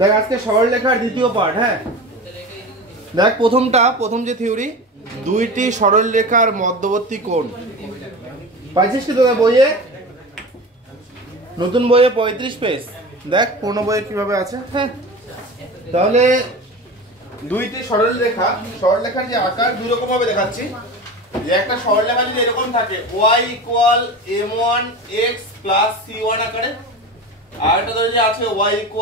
দেখ আজকে সরলরেখার দ্বিতীয় পার্ট। হ্যাঁ দেখ প্রথম যে থিওরি, দুইটি সরলরেখার মধ্যবর্তী কোণ। পাইছিস কি তোদের বইয়ে? নতুন বইয়ে 35 পেজ। দেখ পুরনো বইয়ে কিভাবে আছে। হ্যাঁ তাহলে দুইটি সরলরেখার যে আকার দুই রকম ভাবে দেখাচ্ছি। যে একটা সরলরেখা যদি এরকম থাকে y = m1x + c1 আকারে, আর একটা ধরে যে আছে y =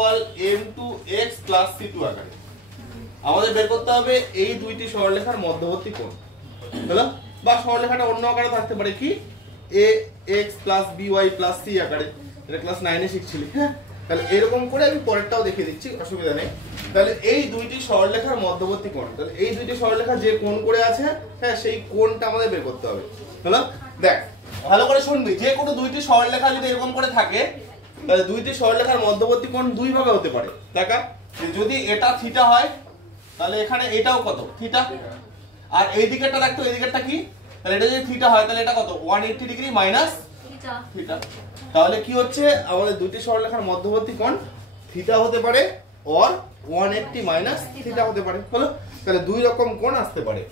m2x + c2 আকারে। আমাদের বের করতে হবে এই দুইটি সরলরেখার মধ্যবর্তী কোণ। হলো? বা সরলরেখাটা অন্য আকারে থাকতে পারে, কি ax + by + c আকারে। এটা ক্লাস 9 এ শিখছিলি। হ্যাঁ তাহলে এরকম করে আমি পরেরটাও দেখিয়ে দিচ্ছি, অসুবিধা নেই। তাহলে এই দুইটি সরলরেখার মধ্যবর্তী কোণ, তাহলে এই দুইটি সরলরেখা যে কোণ করে আছে, হ্যাঁ সেই কোণটা আমাদের বের করতে হবে। হলো? দেখ ভালো করে শুনবি, যে কোনো দুইটি সরলরেখা যদি এরকম করে থাকে, তাহলে দুইটি সরলরেখার মধ্যবর্তী কোণ দুই ভাবে হতে পারে। দেখা যদি এটা থিটা হয়, তাহলে এখানে এটাও কত? থিটা। আর এই দিকেরটা দেখতো, এই দিকেরটা কি? তাহলে এটা যদি থিটা হয়, তাহলে এটা কত? 180 ডিগ্রি মাইনাস থিটা। তাহলে কি হচ্ছে, আমাদের দুইটি সরলরেখার মধ্যবর্তী কোণ থিটা হতে পারে আর 180 মাইনাস থিটা হতে পারে। হলো? তাহলে দুই রকম কোণ আসতে পারে।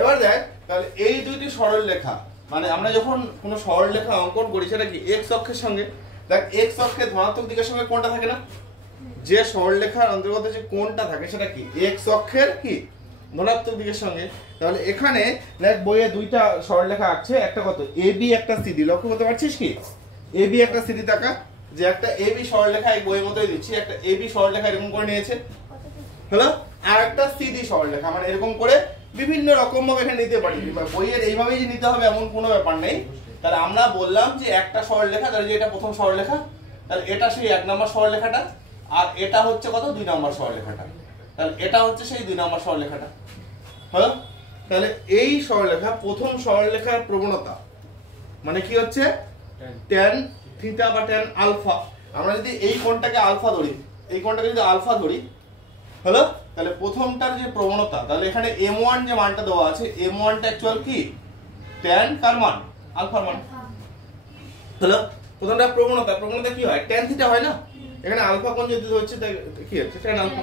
এবার দেখ, তাহলে এই দুইটি সরলরেখা, মানে আমরা যখন কোনো সরলরেখা অঙ্কন করি সেটা কি এক্স অক্ষের সঙ্গে। দেখ এক্স অক্ষের ধনাত্মক দিকের সঙ্গে কোণটা থাকে না? যে সরলরেখার অন্তর্গত যে কোণটা থাকে সেটা কি এক্স অক্ষের কি ধনাত্মক দিকের সঙ্গে। তাহলে এখানে দেখ বইয়ে দুইটা সরলরেখা আছে, একটা কত এবি, একটা সিডি। লক্ষ্য করতে পারছিস কি? এবি একটা সিডি টাকা, যে একটা এবি সরলরেখা এই বইয়ের মতোই দিচ্ছি, একটা এবি সরলরেখা এরকম করে নিয়েছে। হলো? আর একটা সিডি সরলরেখা, মানে এরকম করে বিভিন্ন রকম ভাবে এখানে নিতে পারি। বইয়ের এইভাবেই যে নিতে হবে এমন কোনো ব্যাপার নেই। তাহলে আমরা বললাম যে একটা সরলরেখা, তাহলে যে এটা প্রথম সরলরেখা, তাহলে এটা সেই 1 নম্বর সরলরেখাটা, আর এটা হচ্ছে কত 2 নম্বর সরলরেখাটা। তাহলে এটা হচ্ছে সেই 2 নম্বর সরলরেখাটা। হলো? তাহলে এই সরলরেখা প্রথম সরলরেখার প্রবণতা মানে কি হচ্ছে tan থিটা বা tan আলফা। আমরা যদি এই কোণটাকে আলফা ধরি, এই কোণটাকে যদি আলফা ধরি, হলো? তাহলে প্রথমটার যে প্রবণতা, তাহলে এখানে m1 যে মানটা দেওয়া আছে, m1 টা অ্যাকচুয়াল কি tan কার মান? আলফার মান। হলো? প্রথমটা প্রবণতা কি হয়? tan থিটা হয় না? এখানে আলফা কোণ যদি হচ্ছে কি হচ্ছে tan আলফা।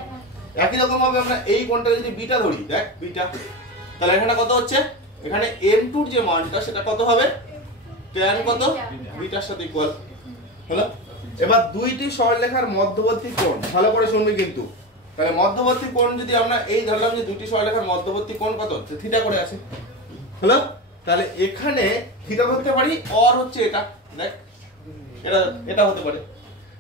একই রকম ভাবে আমরা এই কোণটা যদি বিটা ধরি, দেখ বিটা, তাহলে এখানে কত হচ্ছে? এখানে m2 এর যে মানটা সেটা কত হবে? tan কত? বিটার সাথে ইকুয়াল। হলো? এবার দুইটি সরলরেখার মধ্যবর্তী কোণ, ভালো করে শুনবি কিন্তু। তাহলে মধ্যবর্তী কোণ যদি আমরা এই ধরলাম যে দুইটি সরলরেখার মধ্যবর্তী কোণ কত? থিটা করে আছে। হলো? তাহলে এখানে থিটা ধরতে পারি, আর হচ্ছে এটা, দেখ এটা হতে পারে।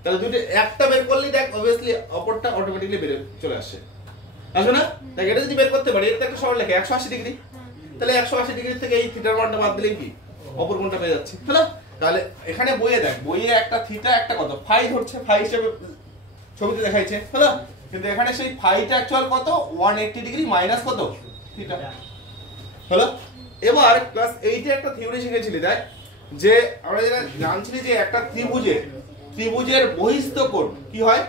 তাহলে দুটো একটা বের করলেই দেখ obviously অপরটা অটোমেটিক্যালি বের চলে আসছে, আসবে না? দেখ এটা যদি বের করতে পারি, এটা একটা সরলরেখা 180 ডিগ্রি, তাহলে 180 ডিগ্রি থেকে এই থিটার মানটা বাদ দিলেই কি অপর কোণটা পেয়ে যাচ্ছে। হলো? তাহলে এখানে বইয়ে দেখ, বইয়ে একটা থিটা একটা কত ফাই ধরছে, ফাই হিসেবে ছবিতে দেখাইছে। হলো? কিন্তু এখানে সেই ফাইটা অ্যাকচুয়াল কত 180 ডিগ্রি মাইনাস কত থিটা। হলো? এবার ক্লাস 8 এ একটা থিওরি শিখেছিলি, দেখ যে আমরা যেটা জানছিলি যে একটা ত্রিভুজের বহিস্থ কোণ কি হয়?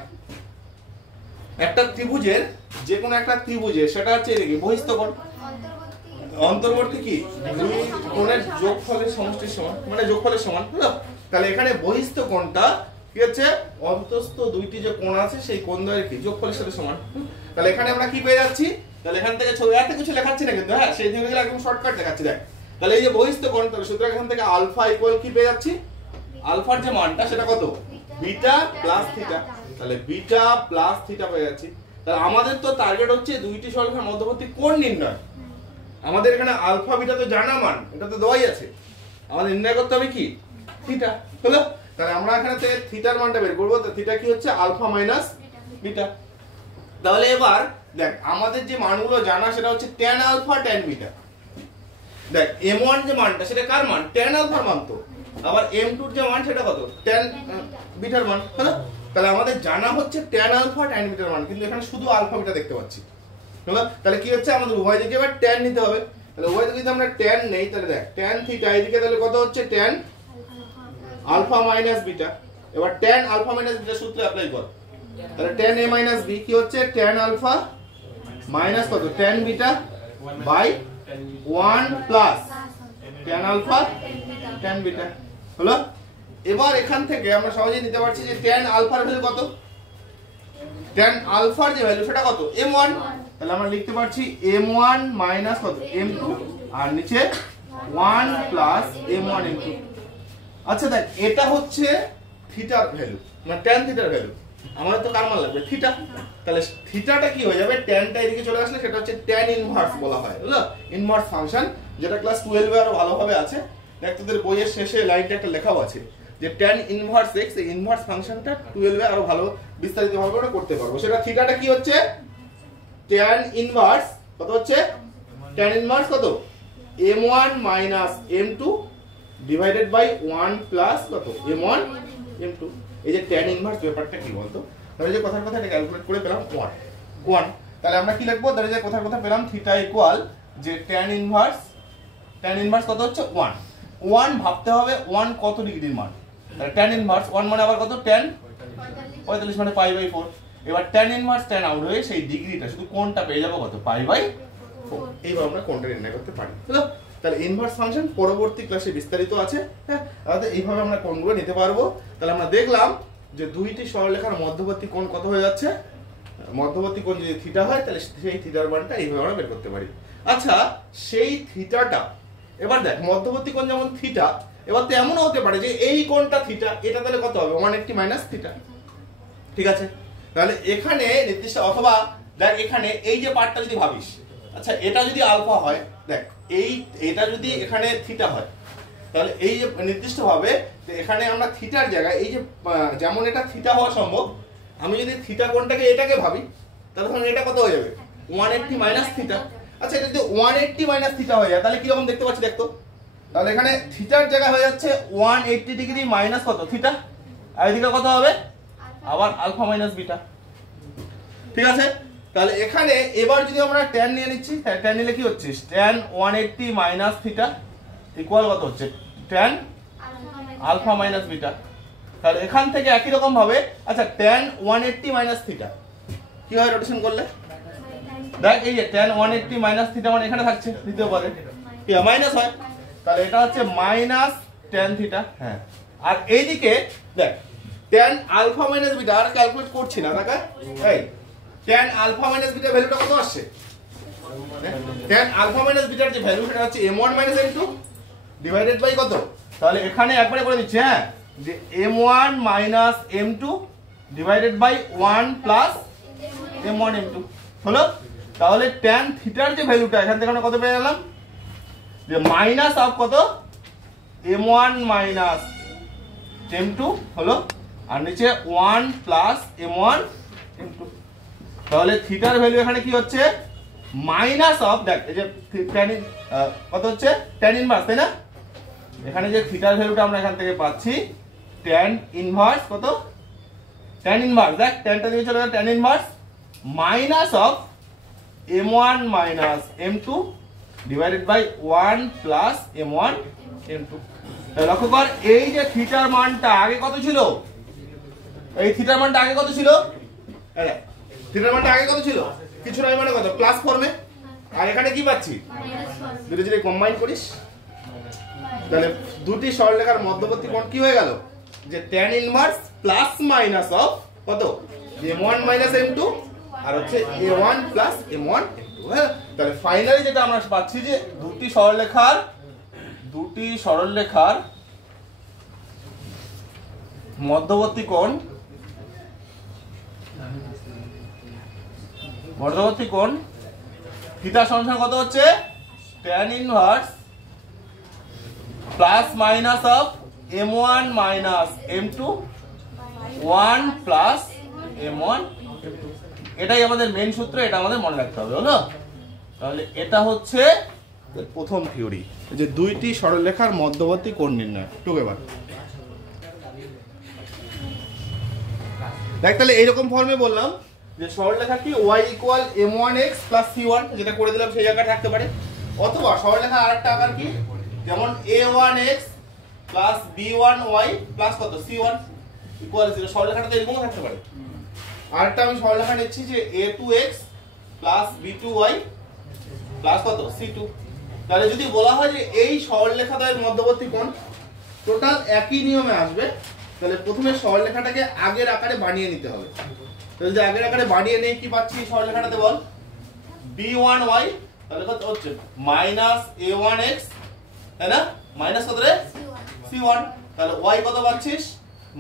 একটা ত্রিভুজের যে কোনো একটা ত্রিভুজের সেটা হচ্ছে এদিকে বহিস্থ কোণ, অন্তর্বর্তী কি দুই কোণের যোগফলের সমষ্টির সমান, মানে যোগফলের সমান। হলো? তাহলে এখানে বহিস্থ কোণটা কি হচ্ছে? অন্তস্থ দুইটি যে কোণ আছে সেই কোণ দ্বয়ের কি যোগফলের সাথে সমান। তাহলে এখানে আমরা কি পেয়ে যাচ্ছি? তাহলে এখান থেকে ছবি এত কিছু লেখাচ্ছি না কিন্তু, হ্যাঁ সেই থিওরিগুলো একদম শর্টকাট দেখাচ্ছি। দেখ তাহলে এই যে বহিস্থ কোণ, তাহলে সুতরাং এখান থেকে আলফা ইকুয়াল কি পেয়ে যাচ্ছি? আলফার যে মানটা সেটা কত? Beta plus theta. তাহলে বিটা প্লাস থিটা পেয়ে যাচ্ছি। তাহলে আমাদের তো টার্গেট হচ্ছে দুইটি সরলরেখার মধ্যবর্তী কোণ নির্ণয়। আমাদের এখানে আলফা বিটা তো জানা মান, এটা তো দেওয়াই আছে, আমাদের নির্ণয় করতে হবে কি থিটা। হলো? তাহলে আমরা এখানে থেকে থিটার মানটা বের করব। তো থিটা কি হচ্ছে? Alpha minus beta. তাহলে এবার দেখ আমাদের যে মানগুলো জানা সেটা হচ্ছে tan আলফা tan বিটা। দেখ m1 যে মানটা সেটা কার মান? tan আলফার মান। তো আবার m2 এর যে মান সেটা কত? tan বিটার মান। হলো? তাহলে আমাদের জানা হচ্ছে tan আলফা tan বিটার মান, কিন্তু এখানে শুধু আলফা বিটা দেখতে পাচ্ছি। হলো? তাহলে কি হচ্ছে? আমাদের উভয় দিকে এবার tan নিতে হবে। তাহলে উভয় দিকে যদি আমরা tan নেই, তাহলে দেখ tan থিটা এদিকে তাহলে কত হচ্ছে? tan alpha minus beta. এবার tan আলফা মাইনাস বিটা সূত্রে অ্যাপ্লাই কর। তাহলে tan a মাইনাস b কি হচ্ছে? tan আলফা মাইনাস কত? tan beta by 1 plus tan alpha tan beta. হলো? এবার এখান থেকে আমরা সহজেই নিতে পারছি যে tan আলফার ভ্যালু কত? tan আলফার যে ভ্যালু সেটা কত m1, তাহলে আমরা লিখতে পারছি m1 মাইনাস কত m2 আর নিচে 1 প্লাস m1 m2। আচ্ছা দেখ এটা হচ্ছে থিটার ভ্যালু মানে tan থিটার ভ্যালু, আমাদের তো কার মান লাগবে থিটা, তাহলে থিটাটা কি হয়ে যাবে ট্যানটা এদিকে চলে আসলে সেটা হচ্ছে tan ইনভার্স বলা হয়, বুঝলো ইনভার্স ফাংশন, যেটা ক্লাস 12 এ আরো ভালোভাবে আছে। দেখ তোদের বইয়ের শেষে লাইনটা একটা লেখাও আছে যে tan ইনভার্স x, এই ইনভার্স ফাংশনটা 12 এ আরো ভালো বিস্তারিত ভাবে করতে পারবো। সেটা থিটাটা কি হচ্ছে tan ইনভার্স কত হচ্ছে tan ইনভার্স কত m1 minus m2 divided by 1 plus কত m1 m2। এই যে tan ইনভার্স ব্যাপারটা কি বলতো, তাহলে যে কথার কথা এটা ক্যালকুলেট করে পেলাম 1, তাহলে আমরা কি লিখবো, তাহলে যে কথার কথা পেলাম থিটা ইকুয়াল যে tan ইনভার্স কত হচ্ছে 1 ভাবতে হবে 1 কত ডিগ্রির মান, তাহলে tan ইনভার্স 1 মানে আবার কত tan 45 মানে পাই বাই 4। এবার tan ইনভার্স tan আউট হয়ে সেই ডিগ্রিটা শুধু কোণটা পেয়ে যাবো কত পাই বাই 4। এইবার আমরা কোণটা নির্ণয় করতে পারি, বুঝলো। তাহলে ইনভার্স ফাংশন পরবর্তী ক্লাসে বিস্তারিত আছে, হ্যাঁ তাহলে এইভাবে আমরা কোণগুলো নিতে পারবো। তাহলে আমরা দেখলাম যে দুইটি সরলরেখার মধ্যবর্তী কোণ কত হয়ে যাচ্ছে, মধ্যবর্তী কোণ যদি থিটা হয় তাহলে সেই থিটার মানটা এইভাবে আমরা বের করতে পারি। আচ্ছা সেই থিটাটা এবার দেখ মধ্যবর্তী কোণ যেমন থিটা, এবার তো এমনও হতে পারে যে এই কোণটা থিটা, এটা তাহলে কত হবে 180 মাইনাস থিটা, ঠিক আছে। তাহলে এখানে নির্দিষ্ট অথবা দেখ এখানে এই যে পার্টটা যদি ভাবিস, আচ্ছা এটা যদি আলফা হয়, দেখ এটা যদি এখানে থিটা হয় তাহলে এই যে নির্দিষ্ট ভাবে এখানে আমরা থিটার জায়গায় এই যে যেমন এটা থিটা হওয়া সম্ভব, আমি যদি থিটা কোণটাকে এটাকে ভাবি তাহলে তখন এটা কত হয়ে যাবে 180 মাইনাস থিটা। আচ্ছা এটা যদি 180 মাইনাস থিটা হয়ে যায় তাহলে কি রকম দেখতে পাচ্ছি দেখতো, তাহলে এখানে থিটার জায়গা হয়ে যাচ্ছে 180 ডিগ্রি মাইনাস কত থিটা, আর এদিকে কত হবে আবার আলফা মাইনাস বিটা, ঠিক আছে। তাহলে এখানে এবার যদি আমরা tan নিয়ে নিচ্ছি, tan নিলে কি হচ্ছে tan 180 মাইনাস থিটা ইকুয়াল কত হচ্ছে tan আলফা মাইনাস বিটা। তাহলে এখান থেকে একই রকম ভাবে আচ্ছা tan 180 মাইনাস থিটা কি হয় রোটেশন করলে, দেখ এই যে tan 180 মাইনাস থিটা মানে এখানে থাকছে দ্বিতীয় পদে কি মাইনাস হয়, তাহলে এটা হচ্ছে মাইনাস tan থিটা, হ্যাঁ। আর এইদিকে দেখ tan আলফা মাইনাস বিটা আর ক্যালকুলেট করছি না, টাকা এই tan আলফা মাইনাস বিটার ভ্যালুটা কত আসছে, tan আলফা মাইনাস বিটার যে ভ্যালু সেটা হচ্ছে m1 minus m2 divided by কত, তাহলে এখানে একবারে করে দিচ্ছি, হ্যাঁ যে m1 minus m2 divided by 1 plus m1 m2 হলো। তাহলে tan থিটার যে ভ্যালুটা এখান থেকে আমরা কত পেয়ে গেলাম যে মাইনাস অফ কত m1 মাইনাস m2 হলো, আর নিচে 1 প্লাস m1 m2। তাহলে থিটার ভ্যালু এখানে কি হচ্ছে মাইনাস অফ, দেখ এই যে tan কত হচ্ছে tan ইনভার্স, তাই না, এখানে যে থিটার ভ্যালুটা আমরা এখান থেকে পাচ্ছি tan ইনভার্স কত tan ইনভার্স, দেখ tanটা দিয়ে চলে গেল tan inverse minus of m1 minus m2 divided by 1 plus m1 m2। লক্ষ্য কর এই যে থিটার মানটা আগে কত ছিল, এই থিটার মানটা আগে কত ছিল, থিটার মানটা আগে কত ছিল কিছু নাই মানে কত প্লাস ফর্মে, আর এখানে কি পাচ্ছি দুটো যদি কম্বাইন করিস তাহলে দুটি সরলরেখার মধ্যবর্তী কোণ কি হয়ে গেল যে tan inverse plus minus of কত m1 মাইনাস m2 আর হচ্ছে a1 প্লাস m1 m2, হ্যাঁ। তাহলে ফাইনালি যেটা আমরা পাচ্ছি যে দুটি সরলরেখার মধ্যবর্তী কোণ থিটা সমান কত হচ্ছে tan inverse plus minus of m1 minus m2 1 plus m1 m2। এটাই আমাদের মেইন সূত্র, এটা আমাদের মনে রাখতে হবে, হলো। তাহলে এটা হচ্ছে প্রথম থিওরি যে দুইটি সরলরেখার মধ্যবর্তী কোণ নির্ণয় টুক। এবার দেখ তাহলে এইরকম ফর্মে বললাম যে সরলরেখা কি y equal m1x plus c1, যেটা করে দিলাম সেই জায়গায় থাকতে পারে, অথবা সরলরেখা আরেকটা আকার কি যেমন a1x প্লাস b1y প্লাস কত c1 ইকুয়াল 0, সরলরেখাটা তো এরকমও থাকতে পারে। আরেকটা আমি সরলরেখা নিচ্ছি যে a2x প্লাস b2y প্লাস কত c2। তাহলে যদি বলা হয় যে এই সরলরেখাদ্বয়ের মধ্যবর্তী কোণ টোটাল একই নিয়মে আসবে, তাহলে প্রথমে সরলরেখাটাকে আগের আকারে বানিয়ে নিতে হবে। যদি আগের আকারে বাড়িয়ে নেই কি পাচ্ছি সরলরেখাটাতে বল b1y তাহলে কত হচ্ছে -a1x তাই না মাইনাস কত রে c1 তাহলে y কত পাচ্ছিস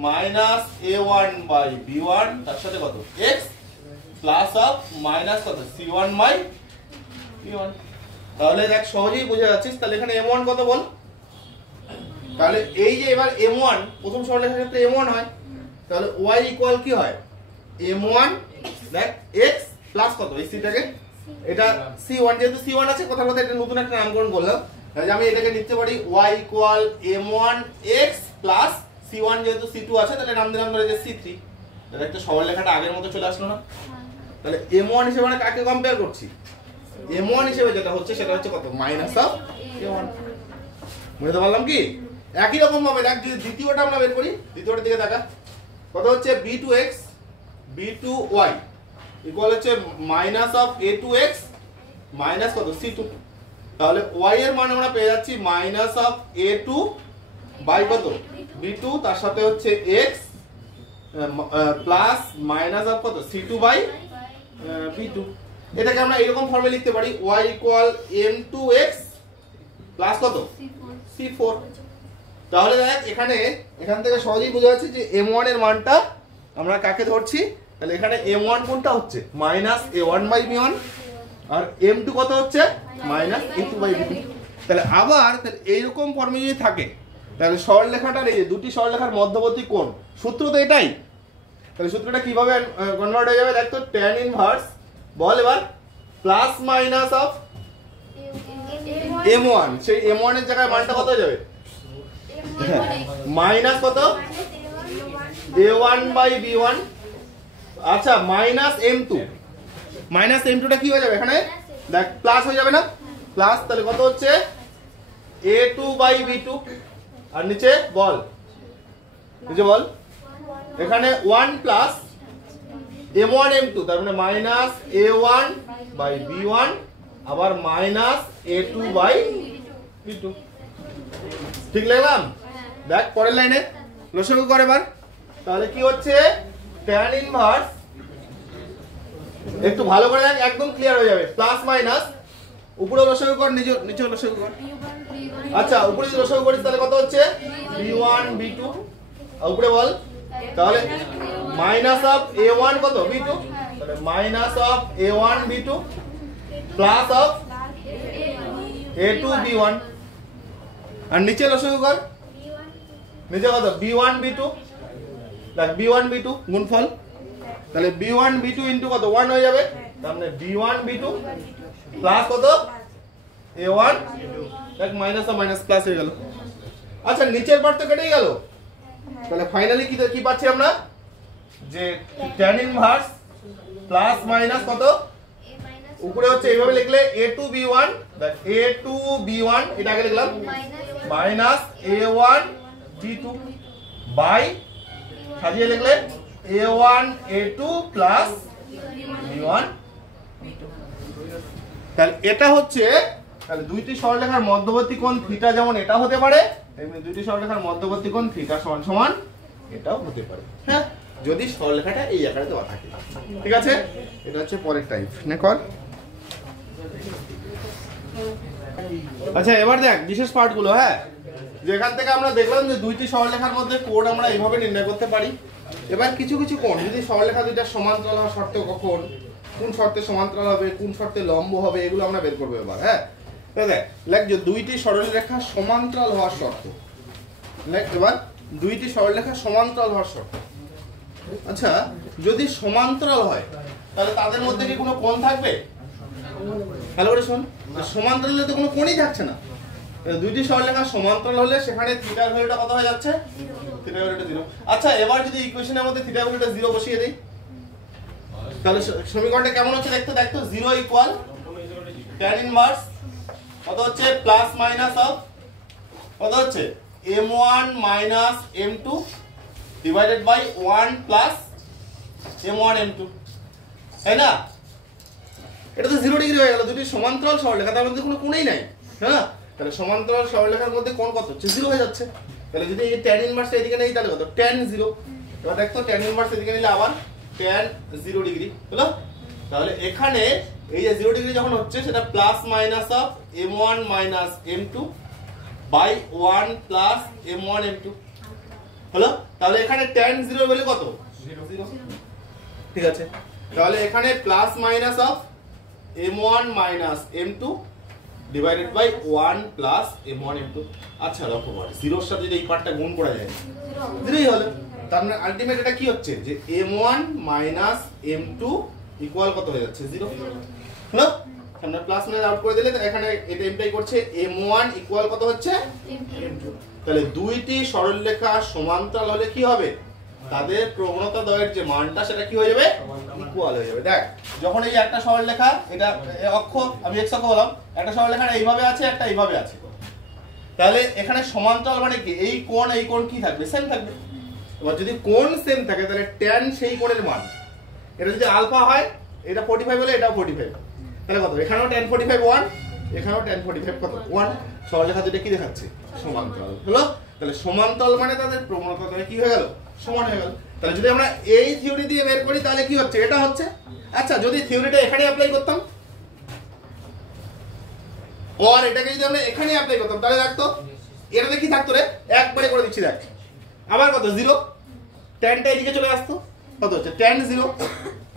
-a1 বাই b1 তার সাথে কত x প্লাস অফ মাইনাস কত c1 বাই b1 তাহলে দেখ সহজেই বুঝে যাচ্ছিস তাহলে এখানে m1 কত বল তাহলে এই যে এবার m1 প্রথম সরলরেখার ক্ষেত্রে m1 হয় তাহলে y ইকুয়াল কি হয় m1 দেখ x প্লাস কত এই সিটাকে এটা c1 যেহেতু c1 আছে কথার কথা এটা নতুন একটা নামকরণ করলাম তাহলে আমি এটাকে লিখতে পারি y equal m1 x plus c1 যেহেতু c2 আছে তাহলে নাম দিলাম ধরে যে c3 তাহলে একটা সরলরেখাটা আগের মতো চলে আসলো না তাহলে m1 হিসেবে আমরা কাকে কম্পেয়ার করছি m1 হিসেবে যেটা হচ্ছে সেটা হচ্ছে কত মাইনাস অফ a1 বুঝতে পারলাম কি একই রকম ভাবে দেখ যদি দ্বিতীয়টা আমরা বের করি দ্বিতীয়টার দিকে দেখা কত হচ্ছে b2x b2y ইকুয়াল হচ্ছে মাইনাস অফ a2x মাইনাস কত c2 তাহলে y এর মান আমরা পেয়ে যাচ্ছি মাইনাস অফ a2 বাই কত b2 তার সাথে হচ্ছে x প্লাস মাইনাস অফ কত c2 বাই b2 এটাকে আমরা এরকম ফর্মে লিখতে পারি y ইকুয়াল m2x প্লাস কত c4 তাহলে দেখ এখান থেকে সহজেই বোঝা যাচ্ছে যে m1 এর মানটা আমরা কাকে ধরছি তাহলে এখানে m1 কোনটা হচ্ছে -a1 by b1 R m2 কত হচ্ছে -a2 বাই b2 তাহলে আবার এইরকম ফর্মে যদি থাকে তাহলে সরলরেখাটার এই যে দুটি সরলরেখার মধ্যবর্তী কোণ সূত্র তো এটাই তাহলে সূত্রটা কিভাবে কনভার্ট হয়ে যাবে দেখ তো tan ইনভার্স বল এবার প্লাস মাইনাস অফ m1 সেই m1 এর জায়গায় মানটা কত হয়ে যাবে মাইনাস কত a1 বাই b1 আচ্ছা মাইনাস m2 টা কি হয়ে যাবে এখানে দেখ প্লাস হয়ে যাবে না প্লাস তাহলে কত হচ্ছে a2 বাই b2 আর নিচে বল এখানে 1 প্লাস m1 m2 তার মানে মাইনাস a1 বাই b1 আবার মাইনাস a2 বাই b2 ঠিক লিখলাম দেখ পরের লাইনে লসাগু করে এবার তাহলে কি হচ্ছে tan ইনভার্স একটু ভালো করে দেখ একদম ক্লিয়ার হয়ে যাবে প্লাস মাইনাস উপরে লসাগু কর নিচে লসাগু কর আচ্ছা উপরে যদি লসাগু করিস তাহলে কত হচ্ছে b1 b2 আর উপরে বল তাহলে মাইনাস অফ a1 কত b2 তাহলে minus of a1 b2 plus of a2 b1 আর নিচে লসাগু কর নিচে কত b1 b2 দেখ b1 b2 গুণফল তাহলে b1 b2 ইনটু কত 1 হয়ে যাবে তাহলে b1 b2 প্লাস কত a1 দেখ মাইনাস আর মাইনাস প্লাস হয়ে গেল আচ্ছা নিচের পার্ট তো কেটেই গেল তাহলে ফাইনালি কি পাচ্ছি আমরা যে tan ইনভার্স প্লাস মাইনাস কত উপরে হচ্ছে এইভাবে লিখলে a2 b1 দেখ a2 b1 এটা আগে লিখলাম মাইনাস a1 b2 বাই সাজিয়ে লিখলে a1 a2 প্লাস b1 তাহলে এটা হচ্ছে তাহলে দুইটি সরলরেখার মধ্যবর্তী কোণ থিটা যেমন এটা হতে পারে তেমনি দুইটি সরলরেখার মধ্যবর্তী কোণ থিটা সমান সমান এটাও হতে পারে হ্যাঁ যদি সরলরেখাটা এই আকারে দেওয়া থাকে ঠিক আছে এটা হচ্ছে পরের টাইপ নে কর আচ্ছা এবার দেখ বিশেষ পার্টগুলো হ্যাঁ যেখান থেকে আমরা দেখলাম যে দুইটি সরলরেখার মধ্যে কোণ আমরা এইভাবে নির্ণয় করতে পারি এবার কিছু কোণ যদি সরলরেখা দুইটা সমান্তরাল হওয়ার শর্ত কখন কোন শর্তে সমান্তরাল হবে কোন শর্তে লম্ব হবে এগুলো আমরা বের করব এবার হ্যাঁ দেখ লেখ যে দুইটি সরলরেখা সমান্তরাল হওয়ার শর্ত লেখ এবার দুইটি সরলরেখা সমান্তরাল হওয়ার শর্ত আচ্ছা যদি সমান্তরাল হয় তাহলে তাদের মধ্যে কি কোনো কোণ থাকবে ভালো করে শোন সমান্তরাল হলে তো কোনো কোণই থাকছে না দুইটি সরলরেখা সমান্তরাল হলে সেখানে থিটার ভ্যালুটা কত হয়ে যাচ্ছে থিটার ভ্যালুটা 0 আচ্ছা এবার যদি ইকুয়েশনের মধ্যে থিটার ভ্যালুটা 0 বসিয়ে দেই তাহলে সমীকরণটা কেমন হচ্ছে দেখতো 0 ইকুয়াল tan ইনভার্স কত হচ্ছে প্লাস মাইনাস অফ কত হচ্ছে m1 minus m2 divided by 1 plus m1 m2 তাই না এটা তো 0 ডিগ্রি হয়ে গেল দুটি সমান্তরাল সরলরেখা তার মধ্যে কোনো কোণই নাই হ্যাঁ তাহলে সমান্তরাল সরলরেখার মধ্যে কোণ কত হচ্ছে 0 হয়ে যাচ্ছে তাহলে যদি এই tan ইনভার্স এদিকে নেই তাহলে কত tan 0 এবার দেখো tan ইনভার্স এদিকে নিলে আবার tan 0 ডিগ্রি হলো। তাহলে এখানে এই যে 0 ডিগ্রি যখন হচ্ছে সেটা plus minus of m1 minus m2 by 1 plus m1 m2 হলো। তাহলে এখানে tan 0 এর ভ্যালু কত? 0। ঠিক আছে, তাহলে এখানে plus minus of m1 minus m2 divided by 1 plus m1 m2। আচ্ছা লক্ষ্য করো 0 এর সাথে যদি এই পার্টটা গুণ করা যায় 0 ই হলো। তার মানে আলটিমেট এটা কি হচ্ছে যে m1 মাইনাস m2 ইকুয়াল কত হয়ে যাচ্ছে? 0 হলো। আমরা প্লাস মাইনাস আউট করে দিলে এখানে এটা ইমপ্লাই করছে m1 ইকুয়াল কত হচ্ছে? m2। তাহলে দুইটি সরলরেখা সমান্তরাল হলে কি হবে? তাদের প্রবণতা দ্বয়ের যে মানটা সেটা কি হয়ে যাবে? ইকুয়াল হয়ে যাবে। দেখ যখন এই যে একটা সরলরেখা, এটা অক্ষ আমি x অক্ষ বললাম, একটা সরলরেখা এইভাবে আছে, একটা এইভাবে আছে, তাহলে এখানে সমান্তরাল মানে কি এই কোণ কি থাকবে? সেম থাকবে। এবার যদি কোণ সেম থাকে তাহলে tan সেই কোণের মান, এটা যদি আলফা হয় এটা 45 হলে এটাও 45, তাহলে কত? এখানেও tan 45 1, এখানেও tan 45 কত? 1। সরলরেখা দুটো কি দেখাচ্ছে? সমান্তরাল হলো। তাহলে সমান্তরাল মানে তাদের প্রবণতা দ্বয় কি হয়ে গেল? সমান হয়ে গেল। তাহলে যদি আমরা এই থিওরি দিয়ে বের করি তাহলে কি হচ্ছে? এটা হচ্ছে। আচ্ছা যদি থিওরিটা এখানে অ্যাপ্লাই করতাম আর এটাকে যদি আমরা এখানে অ্যাপ্লাই করতাম তাহলে দেখতো এটাতে কি থাকতো রে? একবারে করে দিচ্ছি দেখ, আবার কত? 0। ট্যানটা এদিকে চলে আসতো, কত হচ্ছে? tan 0।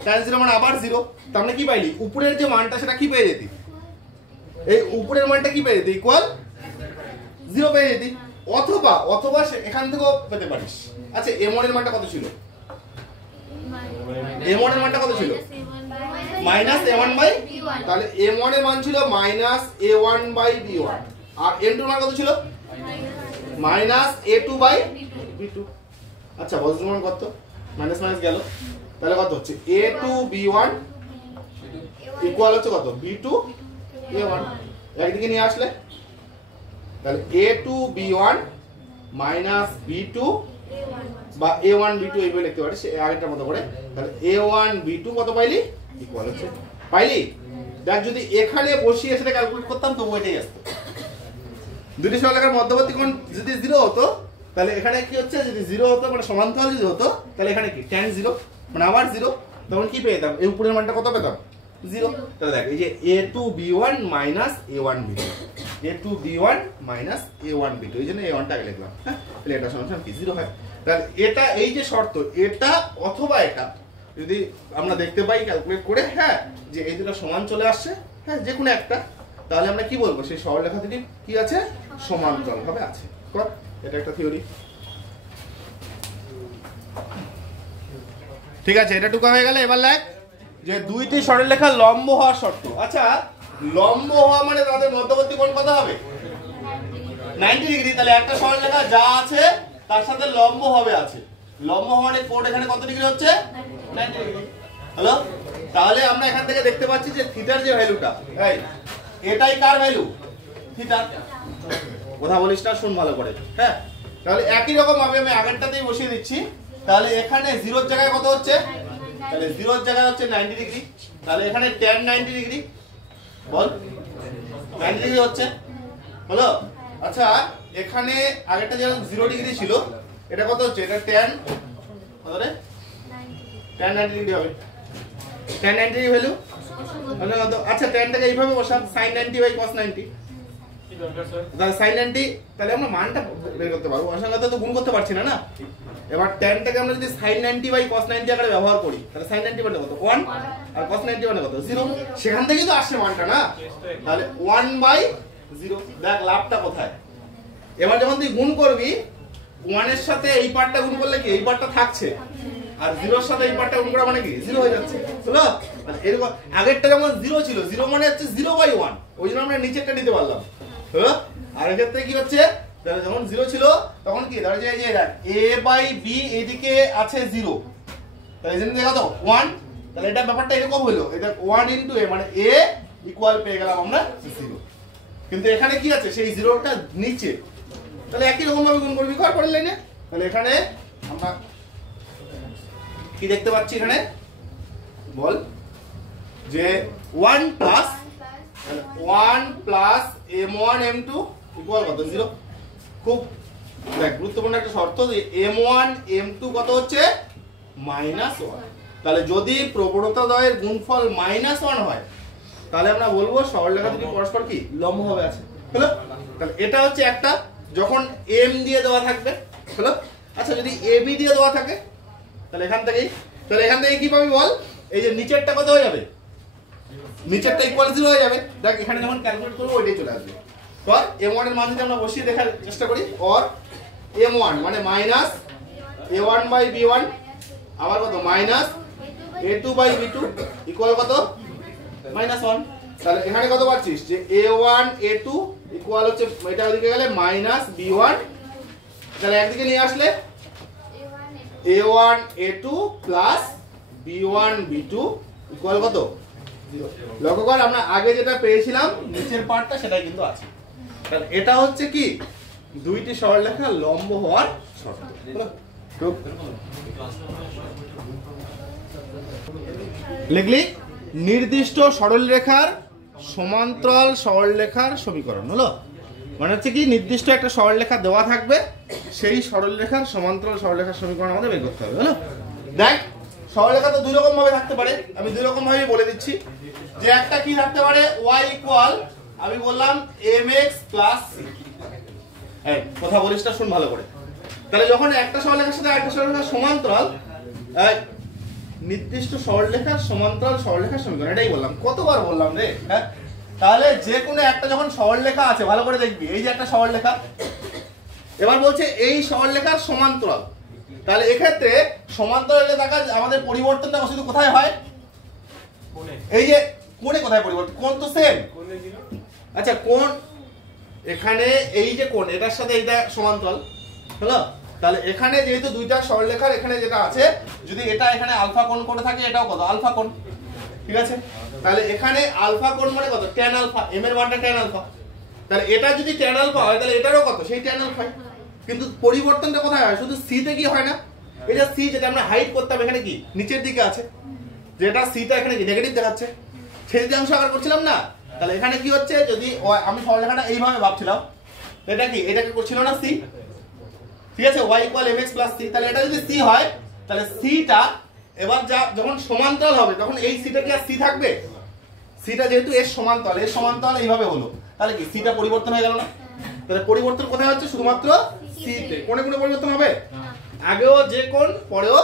tan 0 মানে আবার 0। তার মানে কি পাইলি? উপরের যে মানটা সেটা কি পেয়ে যেতি? এই উপরের মানটা কি পেয়ে যেতি? ইকুয়াল 0 পেয়ে যেতি। অথবা এখান থেকেও পেতে পারিস। আচ্ছা m1 এর মানটা কত ছিল? m1 এর মানটা কত ছিল? মাইনাস a1 বাই, তাহলে m1 এর মান ছিল minus a1 by b1 R m2 এর মান কত ছিল? Minus a2 by b2। আচ্ছা বজ্র মান কত? মাইনাস মাইনাস গেল, তাহলে কত হচ্ছে? a2 b1 ইকুয়াল হচ্ছে কত? b2 a1। একদিকে নিয়ে আসলে তাহলে a2 b1 মাইনাস b2 বা a1 b2 এইভাবে লিখতে পারিস আগেরটার মতো করে। তাহলে a1 b2 কত পাইলি? ইকুয়াল হচ্ছে, পাইলি? দেখ যদি এখানে বসিয়ে সেটা ক্যালকুলেট করতাম তবু এটাই আসতো। দুটি সরলরেখার মধ্যবর্তী কোণ যদি 0 হতো তাহলে এখানে কি হচ্ছে? যদি 0 হতো মানে সমান্তরাল যদি হতো তাহলে এখানে কি? tan 0 মানে আবার 0, তখন কি পেতাম? এই উপরের মানটা কত পেতাম? 0। তাহলে দেখ এই যে a2 b1 minus a1 b2, a2 b1 minus a1 b2, এই জন্য a1 টা আগে লিখলাম। হ্যাঁ, তাহলে এটা সমান কি? 0 হয়। তাহলে এটা এই যে শর্ত, এটা অথবা এটা যদি আমরা দেখতে পাই ক্যালকুলেট করে, হ্যাঁ, যে এই দুটো সমান চলে আসছে, হ্যাঁ, যে কোনো একটা, তাহলে আমরা কি বলবো? সেই সরলরেখা দুটি কি আছে? সমান্তরাল ভাবে আছে। কর, এটা একটা থিওরি। ঠিক আছে, এটা টুকা হয়ে গেল। এবার লেখ যে দুইটি সরলরেখা লম্ব হওয়ার শর্ত। আচ্ছা লম্ব হওয়া মানে তাদের মধ্যবর্তী কোণ কত হবে? 90 ডিগ্রি। তাহলে একটা সরলরেখা যা আছে তার সাথে লম্ব হবে আছে, লম্ব মানে কোণ এখানে কত ডিগ্রি হচ্ছে? 90 ডিগ্রি। হ্যালো, তাহলে আমরা এখান থেকে দেখতে পাচ্ছি যে থিটার যে ভ্যালুটা, এটাই কার ভ্যালু? থিটার। কথা বলিস না, শুন ভালো করে। হ্যাঁ, তাহলে একই রকম ভাবে আমি আগেরটাতেই বসিয়ে দিচ্ছি। তাহলে এখানে 0 এর জায়গায় কত হচ্ছে? তাহলে 0 এর জায়গায় হচ্ছে 90 ডিগ্রি। তাহলে এখানে tan 90 ডিগ্রি, বল 90 ডিগ্রি হচ্ছে। হলো, আচ্ছা এখানে আগেরটা যেমন 0 ডিগ্রি ছিল, এটা কত হচ্ছে? এটা tan কত রে? tan 90 ডিগ্রি হবে। tan 90 ডিগ্রি ভ্যালু মানে কত? আচ্ছা tan টাকে এইভাবে বসাম, sin 90 বাই cos 90। তাহলে sin 90, তাহলে আমরা মানটা বের করতে পারবো, ওর সঙ্গে তো গুণ করতে পারছি না। এবার tan টাকে আমরা যদি sin 90 বাই cos 90 আকারে ব্যবহার করি তাহলে sin 90 মানে কত? 1 আর cos 90 মানে কত? 0। সেখান থেকেই তো আসছে মানটা না, তাহলে 1 বাই 0। দেখ লাভটা কোথায়? এবার যখন তুই গুণ করবি 1 এর সাথে এই পার্টটা গুণ করলে কি এই পার্টটা থাকছে, আর 0 এর সাথে এই পার্টটা গুণ করা মানে কি 0 হয়ে যাচ্ছে। বুঝলো? মানে এরকম আগেরটা যেমন 0 ছিল, 0 মানে হচ্ছে 0 বাই 1, ওই জন্য আমরা নিচেরটা নিতে পারলাম। হ্যাঁ, আর এর ক্ষেত্রে কি হচ্ছে? তাহলে যখন 0 ছিল তখন কি ধরে যে a বাই b এদিকে আছে 0, তাহলে এখানে দেখা তো 1, তাহলে এটা ব্যাপারটা এরকম হলো, এটা 1 ইনটু a মানে a ইকুয়াল পেয়ে গেলাম আমরা 0। কিন্তু এখানে কি আছে? সেই 0টা নিচে, তাহলে একই রকম ভাবে গুণ করবি কর পরের লাইনে। তাহলে এখানে আমরা কি দেখতে পাচ্ছি? এখানে বল যে 1 প্লাস m1 m2 ইকুয়াল কত? 0। খুব দেখ গুরুত্বপূর্ণ একটা শর্ত, যে m1 m2 কত হচ্ছে? -1। তাহলে যদি প্রবণতাদ্বয়ের গুণফল -1 হয় তাহলে আমরা বলবো সরলরেখা দুটি পরস্পর কি লম্বভাবে আছে। হলো? তাহলে এটা হচ্ছে একটা, যখন m দিয়ে দেওয়া থাকবে। হলো? আচ্ছা যদি ab দিয়ে দেওয়া থাকে তাহলে এখান থেকে কি পাবি বল? এই যে নিচেরটা কত হয়ে যাবে? নিচেরটা ইকুয়াল 0 হয়ে যাবে। দেখ এখানে যখন ক্যালকুলেট করব ওইটাই চলে আসবে। আর m1 এর মান যদি আমরা বসিয়ে দেখার চেষ্টা করি, or m1 মানে -a1/b1 আবার কত -a2/b2 ইকুয়াল কত -1। তাহলে এখানে কত পাচ্ছিস যে a1 a2 ইকুয়াল হচ্ছে এটা ওদিকে গেলে -b1, তাহলে একদিকে নিয়ে আসলে a1 a2 b1 b2 equal কত 0। লক্ষ্য কর আমরা আগে যেটা পেয়েছিলাম নিচের পার্টটা সেটাই কিন্তু আছে। তাহলে এটা হচ্ছে কি দুইটি সরলরেখা লম্ব হওয়ার শর্ত। লিখলি নির্দিষ্ট সরলরেখার সমান্তরাল সরলরেখার সমীকরণ। হলো? মানে হচ্ছে কি নির্দিষ্ট একটা সরলরেখা দেওয়া থাকবে, সেই সরলরেখার সমান্তরাল সরলরেখার সমীকরণ আমাদের বের করতে হবে। হলো? দেখ সরলরেখা তো দুই রকম ভাবে থাকতে পারে, আমি দুই রকম ভাবে বলে দিচ্ছি। যে একটা কি থাকতে পারে y ইকুয়াল আমি বললাম mx প্লাস c। এই কথা বলিস না, শুন ভালো করে। তাহলে যখন একটা সরলরেখার সাথে আরেকটা সরলরেখার সমান্তরাল, নির্দিষ্ট সরলরেখার সমান্তরাল সরলরেখার সমীকরণ, এটাই বললাম। কতবার বললাম রে? হ্যাঁ, তাহলে যে কোনো একটা যখন সরলরেখা আছে ভালো করে দেখবি, এই যে একটা সরলরেখা, এবার বলছে এই সরলরেখার সমান্তরাল, তাহলে এক্ষেত্রে সমান্তরালে থাকা আমাদের পরিবর্তনটা শুধু কোথায় হয়? এই যে কোণে কোথায় পরিবর্তন? কোণ তো সেম। আচ্ছা কোণ এখানে এই যে কোণ এটার সাথে এইটা সমান্তরাল। হলো? তাহলে এখানে যেহেতু দুইটা সরলরেখার এখানে যেটা আছে, যদি এটা এখানে আলফা কোণ করে থাকে, এটাও কত আলফা কোণ। ঠিক আছে? তাহলে এখানে আলফা কোণ মানে কত tan আলফা, m এর মানটা tan আলফা। তাহলে এটা যদি tan আলফা হয় তাহলে এটারও কত সেই tan আলফা। কিন্তু পরিবর্তনটা কোথায় হয়? শুধু c তে কি হয় না? এটা c যেটা আমরা হাইড করতাম এখানে কি নিচের দিকে আছে, যেটা c টা এখানে কি নেগেটিভ দেখাচ্ছে, সেই দিকে অংশ আকার করছিলাম না। তাহলে এখানে কি হচ্ছে, যদি আমি সরলরেখাটা এইভাবে ভাবছিলাম, এটা কি এটাকে করছিল না c। ঠিক আছে, y equal mx plus c। তাহলে এটা যদি c হয় তাহলে c টা এবার যখন সমান্তরাল হবে তখন এই c টা কি আর c থাকবে? c টা যেহেতু এর সমান্তরাল এইভাবে হলো, তাহলে কি c টা পরিবর্তন হয়ে গেল না? তাহলে পরিবর্তন কোথায় হচ্ছে? শুধুমাত্র c তে। কোণে কোনো পরিবর্তন হবে? আগেও যে কোণ, পরেও।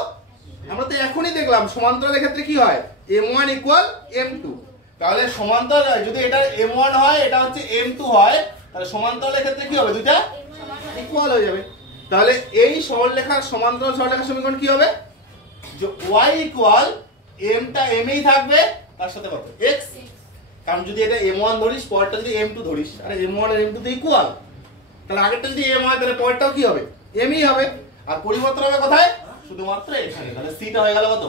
আমরা তো এখনই দেখলাম সমান্তরালের ক্ষেত্রে কি হয়, m1 ইকুয়াল m2। তাহলে সমান্তরাল যদি এটা m1 হয় এটা হচ্ছে m2 হয়, তাহলে সমান্তরালের ক্ষেত্রে কি হবে? দুইটা ইকুয়াল হয়ে যাবে। তাহলে এই সরলরেখার সমান্তরাল সরলরেখার সমীকরণ কি হবে? যে y ইকুয়াল m টা m এই থাকবে, তার সাথে কত x। কারণ যদি এটা m1 ধরিস, পরেরটা যদি m2 ধরিস, আরে m1 আর m2 তো ইকুয়াল, তাহলে আগেরটা যদি m হয় তাহলে পরেরটাও কি হবে? m ই হবে। আর পরিবর্তন হবে কোথায়? শুধুমাত্র এখানে। তাহলে c টা হয়ে গেল কত?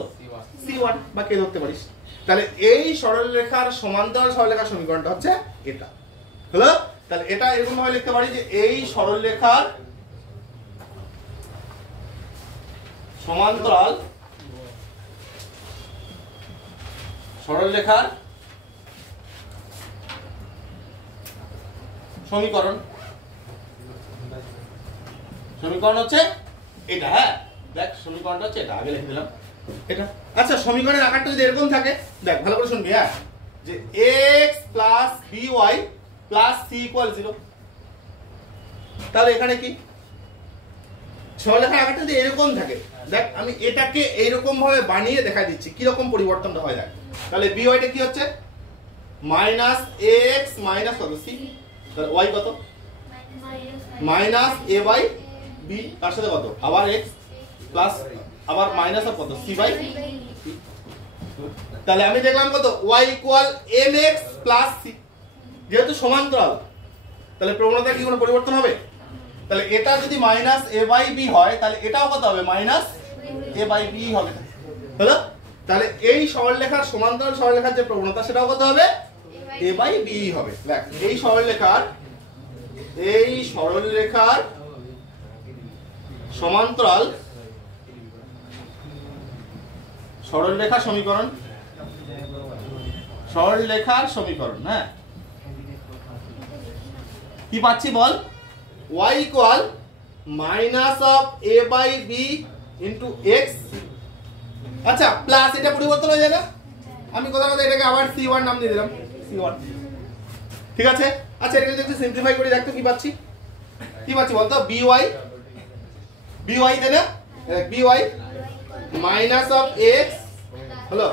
c1 বা কে ধরতে পারিস। তাহলে এই সরলরেখার সমান্তরাল সরলরেখার সমীকরণটা হচ্ছে এটা। হলো? তাহলে এটা এরকম ভাবে লিখতে পারি যে এই সরলরেখার সমান্তরাল সরলরেখার সমীকরণ হচ্ছে এটা। হ্যাঁ দেখ সমীকরণটা হচ্ছে এটা, আগে লিখে দিলাম এটা। আচ্ছা সমীকরণের আকারটা যদি এরকম থাকে, দেখ ভালো করে শুনবি। হ্যাঁ, যে x plus by plus c equal 0। তাহলে এখানে কি সরলরেখার আকারটা যদি এরকম থাকে, দেখ আমি এটাকে এইরকম ভাবে বানিয়ে দেখা দিচ্ছি কি রকম পরিবর্তনটা হয়। দেখ তাহলে by টা কি হচ্ছে মাইনাস ax মাইনাস কত c, তাহলে y কত মাইনাস a বাই b, তার সাথে কত আবার x প্লাস আবার মাইনাস অফ কত c বাই c। তাহলে আমি দেখলাম কত y equal mx plus c। যেহেতু সমান্তরাল তাহলে প্রবণতার কি কোনো পরিবর্তন হবে? তাহলে এটা যদি মাইনাস a বাই b হয় তাহলে এটাও কত হবে? মাইনাস a বাই b হবে। হলো? তাহলে এই সরলরেখার সমান্তরাল সরলরেখার যে প্রবণতা সেটাও কত হবে? a বাই b হবে। দেখ এই সরলরেখার সমান্তরাল সরলরেখার সমীকরণ। হ্যাঁ কি পাচ্ছি বল? y equal minus of a by b into x আচ্ছা প্লাস এটা পরিবর্তন হয়ে যায় না, আমি কোথাও কোথাও এটাকে আবার c1 নাম দিয়ে দিলাম c1, ঠিক আছে। আচ্ছা এটা যদি একটু সিম্পলিফাই করে দেখতো কি পাচ্ছি, কি পাচ্ছি বলতো, by তাই না, by মাইনাস অফ x হলো,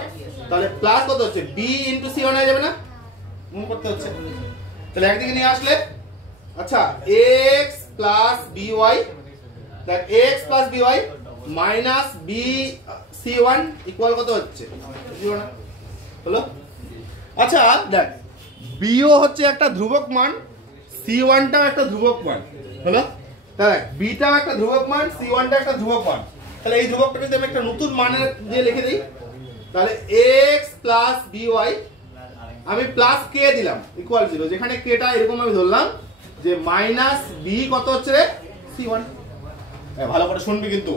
তাহলে প্লাস কত হচ্ছে b ইনটু c1 হয়ে যাবে না, মনে করতে হচ্ছে, তাহলে একদিকে নিয়ে আসলে আচ্ছা x প্লাস by, দেখ x plus by minus b c1 equal কত হচ্ছে 0 না, হলো। আচ্ছা দেখ বিও হচ্ছে একটা ধ্রুবক মান, c1টাও একটা ধ্রুবক মান, হলো। দেখ বিটাও একটা ধ্রুবক মান, c1টা একটা ধ্রুবক মান, তাহলে এই ধ্রুবকটা যদি আমি একটা নতুন মানের দিয়ে লিখে দিই, তাহলে x প্লাস by আমি প্লাস কে দিলাম ইকুয়াল 0, যেখানে কেটা এরকম আমি ধরলাম যে মাইনাস b কত হচ্ছে রে c1, ভালো করে শুনবি কিন্তু।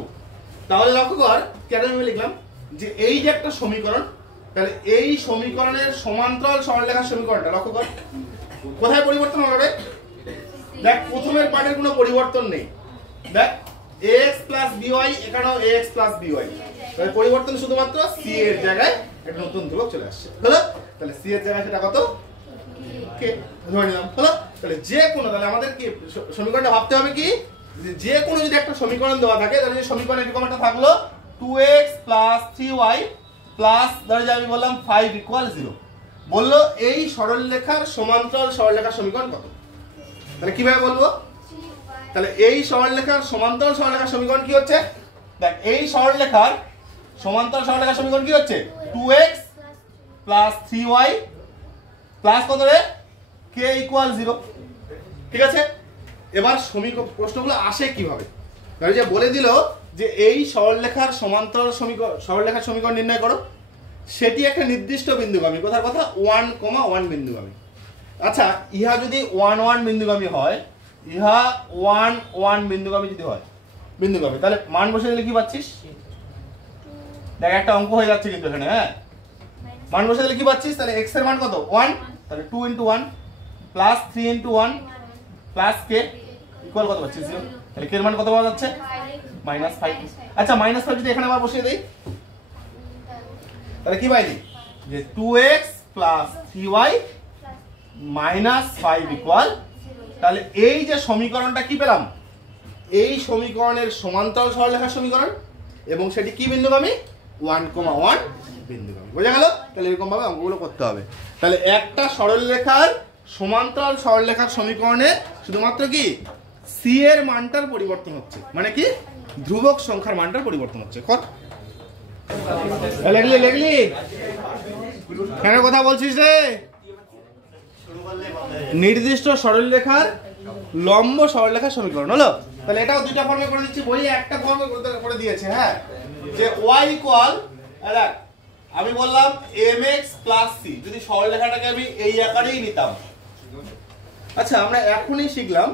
তাহলে লক্ষ্য কর কেন আমি লিখলাম যে এই যে একটা সমীকরণ, তাহলে এই সমীকরণের সমান্তরাল সরলরেখার সমীকরণটা লক্ষ্য কর কোথায় পরিবর্তন হলো রে, দেখ প্রথমের পার্টের কোনো পরিবর্তন নেই, দেখ x প্লাস by এখানেও x প্লাস by, তাহলে পরিবর্তন শুধুমাত্র c এর জায়গায় একটা নতুন ধ্রুবক চলে আসছে, হলো। তাহলে c এর জায়গায় সেটা কত কে ধরে নিলাম, হলো। তাহলে যে কোনো, তাহলে আমাদের কি সমীকরণটা ভাবতে হবে কি, যে কোনো যদি একটা সমীকরণ দেওয়া থাকে, তাহলে সমীকরণ এরকম একটা থাকলো 2x প্লাস 3y প্লাস ধরে যে আমি বললাম 5 ইকুয়াল 0, বললো এই সরলরেখার সমান্তরাল সরলরেখার সমীকরণ কত, তাহলে কিভাবে বলবো, তাহলে এই সরলরেখার সমান্তরাল সরলরেখার সমীকরণ কি হচ্ছে, দেখ এই সরলরেখার সমান্তরাল সরলরেখার সমীকরণ কি হচ্ছে 2x প্লাস 3y প্লাস কত রে k ইকুয়াল 0, ঠিক আছে। এবার সমীকরণ প্রশ্নগুলো আসে কিভাবে, তাহলে যে বলে দিল যে এই সরলরেখার সমান্তরাল সরলরেখার সমীকরণ নির্ণয় করো, সেটি একটা নির্দিষ্ট বিন্দুগামী, কথার কথা 1,1 বিন্দুগামী। আচ্ছা ইহা যদি 1,1 বিন্দুগামী হয়, ইহা 1,1 বিন্দুগামী যদি হয় বিন্দুগামী, তাহলে মান বসে দিলে কি পাচ্ছিস, দেখ একটা অঙ্ক হয়ে যাচ্ছে কিন্তু এখানে, হ্যাঁ মান বসে দিলে কি পাচ্ছিস, তাহলে x এর মান কত 1, তাহলে 2 into 1 plus 3 into 1 plus k equal কত পাচ্ছিস 0, তাহলে k এর মান কত পাওয়া যাচ্ছে -5। আচ্ছা -5 যদি এখানে আবার বসিয়ে দেই, তাহলে কি পাইলি যে 2x plus 3y minus 5 equal, তাহলে এই যে সমীকরণটা কি পেলাম, এই সমীকরণের সমান্তরাল সরলরেখার সমীকরণ, এবং সেটি কি বিন্দুগামী 1,1 বিন্দুগামী, বোঝা গেল। তাহলে এরকম ভাবে অঙ্কগুলো করতে হবে। তাহলে একটা সরলরেখার সমান্তরাল সরলরেখার সমীকরণে শুধুমাত্র কি c এর মানটার পরিবর্তন হচ্ছে, মানে কি ধ্রুবক সংখ্যার মানটার পরিবর্তন হচ্ছে। কর লেখলি লেখলি কেন কথা বলছিস রে, নির্দিষ্ট সরলরেখার লম্ব সরলরেখার সমীকরণ, হলো। তাহলে এটাও দুইটা ফর্মে করে দিচ্ছি, বইয়ে একটা ফর্মে করে দিয়েছে, হ্যাঁ, যে y ইকুয়াল, আমি বললাম mx প্লাস c, যদি সরলরেখাটাকে আমি এই আকারেই নিতাম। আচ্ছা আমরা এখনই শিখলাম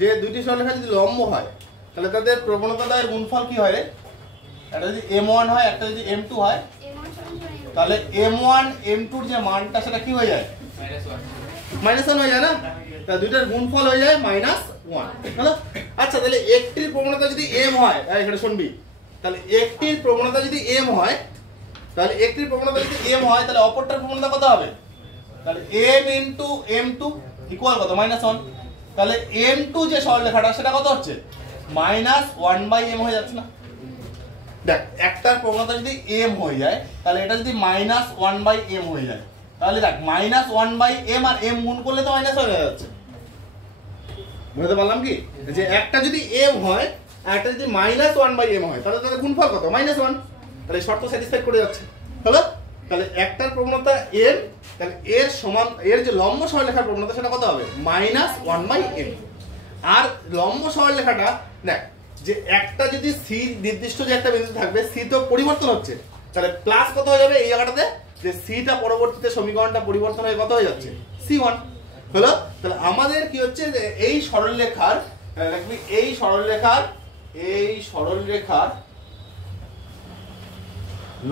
যে দুইটি সরলরেখা যদি লম্ব হয়, তাহলে তাদের প্রবণতার গুণফল কি হয় রে, একটা যদি m1 হয় একটা যদি m2 হয়, তাহলে m1 m2 এর যে মানটা সেটা কি হয়ে যায় -1 হয়ে যায় না, তাহলে দুইটার গুণফল হয়ে যায় -1, হলো। আচ্ছা তাহলে একটির প্রবণতা যদি m হয়, এখানে শুনবি, তাহলে একটির প্রবণতা যদি m হয়, তাহলে একটির প্রবণতা যদি m হয়, তাহলে অপরটার প্রবণতা কত হবে, তাহলে m ইনটু m2 ইকুয়াল কত -1, তাহলে m2 যে সরলরেখাটা সেটা কত হচ্ছে -1/m হয়ে যাচ্ছে না। দেখ একটার প্রবণতা যদি m হয়ে যায়, তাহলে এটা যদি -1/m হয়ে যায়, তাহলে দেখ -1/m আর m গুণ করলে তো মাইনাস হয়ে যাচ্ছে, বুঝতে পারলাম কি, যে একটা যদি m হয় আর একটা যদি -1/m হয়, তাহলে তাদের গুণফল কত -1, তাহলে শর্ত স্যাটিসফাই করে যাচ্ছে, হলো। তাহলে একটার প্রবণতা m, তাহলে এর সমান এর যে লম্ব সরলরেখার প্রবণতা সেটা কত হবে -1/m, আর লম্ব সরলরেখাটা দেখ যে একটা যদি c নির্দিষ্ট যে একটা বিন্দু থাকবে, c তো পরিবর্তন হচ্ছে, তাহলে প্লাস কত হয়ে যাবে এই জায়গাটাতে, যে c টা পরবর্তীতে সমীকরণটা পরিবর্তন হয়ে কত হয়ে যাচ্ছে c1, হলো। তাহলে আমাদের কি হচ্ছে যে এই সরলরেখার এই সরলরেখার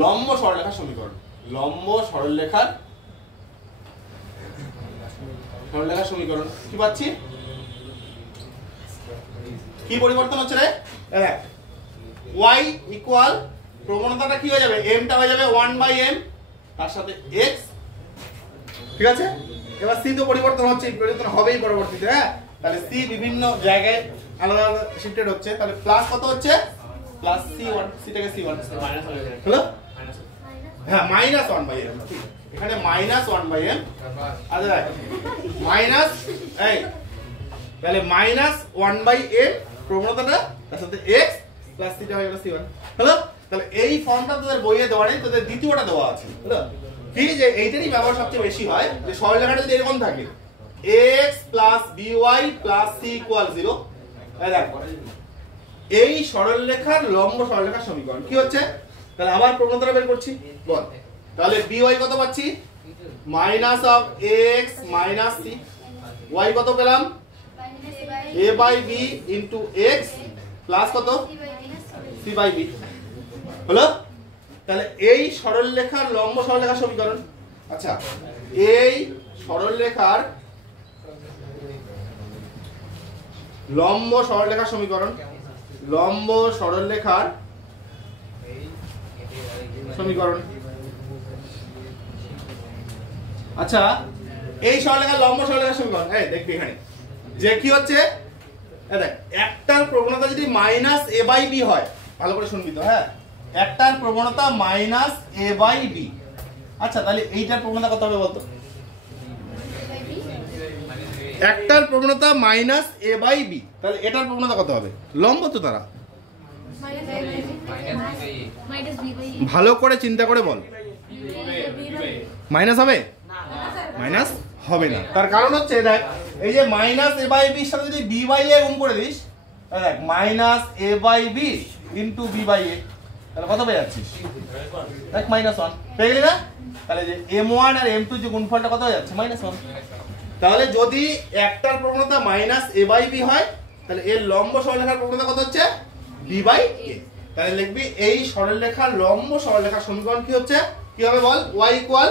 লম্ব সরলরেখার সমীকরণ, লম্ব সরলরেখার সমীকরণ কি পাচ্ছি, কি পরিবর্তন হচ্ছে রে, y ইকুয়াল প্রবণতাটা কি হয়ে যাবে, এমটা হয়ে যাবে 1/m তার সাথে x, ঠিক আছে। এবার সি তো পরিবর্তন হচ্ছে, পরিবর্তন হবেই পরবর্তীতে, হ্যাঁ। তাহলে সি বিভিন্ন জায়গায় আলাদা আলাদা শিফটেড হচ্ছে, তাহলে প্লাস কত হচ্ছে, প্লাস c1, সিটাকে c1 হলো, হ্যাঁ -1/m, এখানে -1/m, আচ্ছা দেখ মাইনাস এই, তাহলে -1/m প্রবণতাটা তার সাথে x প্লাস থিটা হয়ে গেল c1 হলো। তাহলে এই ফর্মটা তোদের বইয়ে দেওয়া নেই, তোদের দ্বিতীয়টা দেওয়া আছে, হলো কি, যে এইটারই ব্যবহার সবচেয়ে বেশি হয়, যে সরলরেখাটা যদি এরকম থাকে x plus by plus c equal 0, দেখো এই সরলরেখার লম্ব সরলরেখার সমীকরণ কি হচ্ছে। তাহলে আবার প্রবণতাটা বের করছি, বল। তাহলে by কত পাচ্ছি, minus of x minus c, y কত পেলাম, a by b into x plus কত c বাই b হলো। তাহলে এই সরলরেখার লম্ব সরলরেখার সমীকরণ। আচ্ছা, এই সরলরেখার লম্ব সরলরেখার সমীকরণ, লম্ব সরলরেখার সমীকরণ। আচ্ছা, এই সরলরেখার লম্ব সরলরেখার সমীকরণ, এই দেখবি এখানে যে কি হচ্ছে, দেখ একটার প্রবণতা যদি -a/b হয়, ভালো করে শুনবি তো, হ্যাঁ, একটার প্রবণতা -a/b, আচ্ছা তাহলে এইটার প্রবণতা কত হবে বলতো, একটার প্রবণতা -a/b, তাহলে এটার প্রবণতা কত হবে, লম্ব তো তারা, ভালো করে চিন্তা করে বল, মাইনাস হবে, মাইনাস হবে না। তার কারণ হচ্ছে দেখ, এই যে -a/b এর সাথে যদি b/a গুণ করে দিস, দেখ -a/b ইন্টু b/a, তাহলে কত পেয়ে যাচ্ছিস, দেখ -1 পেয়ে গেলি না। তাহলে যে m1 আর m2 যে গুণফলটা কত হয়ে যাচ্ছে, -1। তাহলে যদি একটার প্রবণতা -a/b হয়, তাহলে এর লম্ব সরলরেখার প্রবণতা কত হচ্ছে, b/a। তাহলে লিখবি এই সরলরেখার লম্ব সরলরেখার সমীকরণ কি হচ্ছে, কি হবে বল, y ইকুয়াল,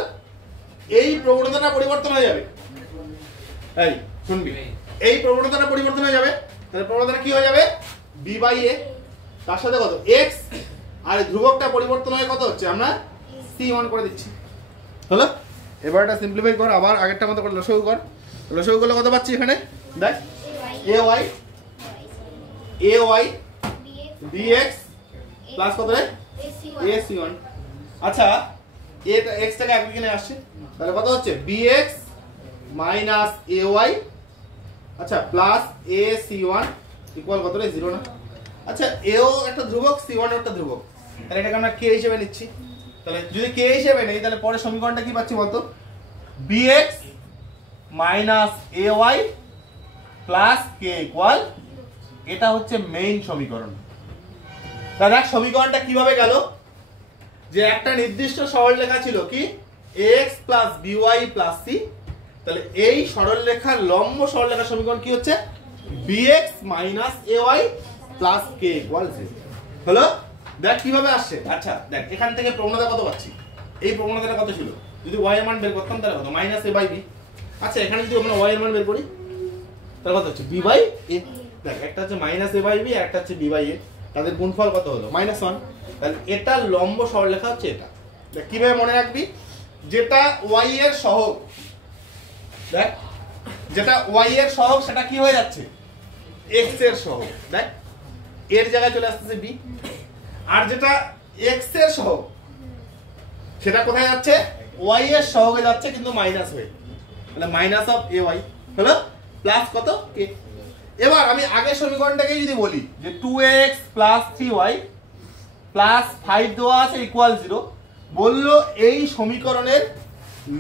এই প্রবণতাটা পরিবর্তন হয়ে যাবে, এই শুনবি, এই প্রবণতাটা পরিবর্তন হয়ে যাবে, তাহলে প্রবণতাটা কি হয়ে যাবে, b/a, তার সাথে কত x, আর ধ্রুবকটা পরিবর্তন হয়ে কত হচ্ছে, আমরা c1 করে দিচ্ছি হলো। এবার এটা সিম্পলিফাই কর, আবার আগেরটা মতো করে লসাগু কর, লসাগু করলে কত পাচ্ছি এখানে, দেখ ay dx প্লাস কত রে, ac1। আচ্ছা, এটা x টাকে একদিকে নিয়ে আসছে, তাহলে কত হচ্ছে bx মাইনাস ay, আচ্ছা প্লাস ac1 ইকুয়াল কত রে, 0 না। আচ্ছা, এও একটা ধ্রুবক, c1 একটা ধ্রুবক, তাহলে এটাকে আমরা k হিসেবে নিচ্ছি। তাহলে যদি k হিসেবে নেই, তাহলে পরের সমীকরণটা কি পাচ্ছি বলতো, bx minus ay plus k equal, এটা হচ্ছে মেইন সমীকরণ। তাহলে দেখ সমীকরণটা কিভাবে গেল, যে একটা নির্দিষ্ট সরলরেখা ছিল কি x plus by plus c, তাহলে এই সরলরেখার লম্ব সরলরেখার সমীকরণ কি হচ্ছে, bx minus ay plus k equal 0 হলো। দেখ কিভাবে আসছে। আচ্ছা দেখ এখান থেকে প্রবণতা কত পাচ্ছি, এই প্রবণতাটা কত ছিল, যদি y এর মান বের করতাম তাহলে কত, -a/b। আচ্ছা এখানে যদি আমরা y এর মান বের করি তাহলে কত হচ্ছে, b/a। দেখ একটা হচ্ছে -a/b আর একটা হচ্ছে b/a, তাদের গুণফল কত হলো, -1। তাহলে এটা লম্ব সরলরেখা হচ্ছে এটা। দেখ কিভাবে মনে রাখবি, যেটা y এর সহগ, দেখ যেটা y এর সহগ সেটা কি হয়ে যাচ্ছে, x এর সহগ, দেখ এর জায়গায় চলে আসছে b, আর যেটা x এর সহগ সেটা কোথায় যাচ্ছে, y এর সহগে যাচ্ছে কিন্তু মাইনাস হয়ে, তাহলে মাইনাস অফ ay হলো, প্লাস কত k। এবার আমি আগের সমীকরণটাকেই যদি বলি যে 2x প্লাস 3y প্লাস 5 দেওয়া আছে ইকুয়াল 0, বললো এই সমীকরণের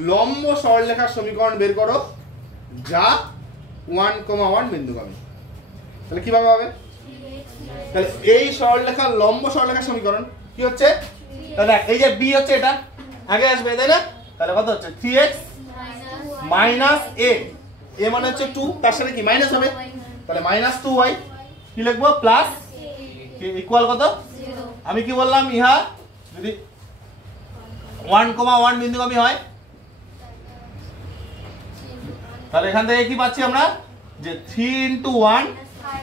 লম্ব সরলরেখার সমীকরণ বের করো যা 1,1 বিন্দুগামী। তাহলে কিভাবে হবে, তাহলে এই সরলরেখার লম্ব সরলরেখার সমীকরণ কি হচ্ছে, তাহলে এই যে b হচ্ছে এটা আগে আসবে তাই না, তাহলে কত হচ্ছে 3x মাইনাস a, a মানে হচ্ছে 2, তার সাথে কি মাইনাস হবে, তাহলে -2y, কি লিখবো, প্লাস ইকুয়াল কত, আমি কি বললাম, ইহা যদি 1,1 বিন্দুগামী হয়, তাহলে এখান থেকে কি পাচ্ছি আমরা, যে 3 × 1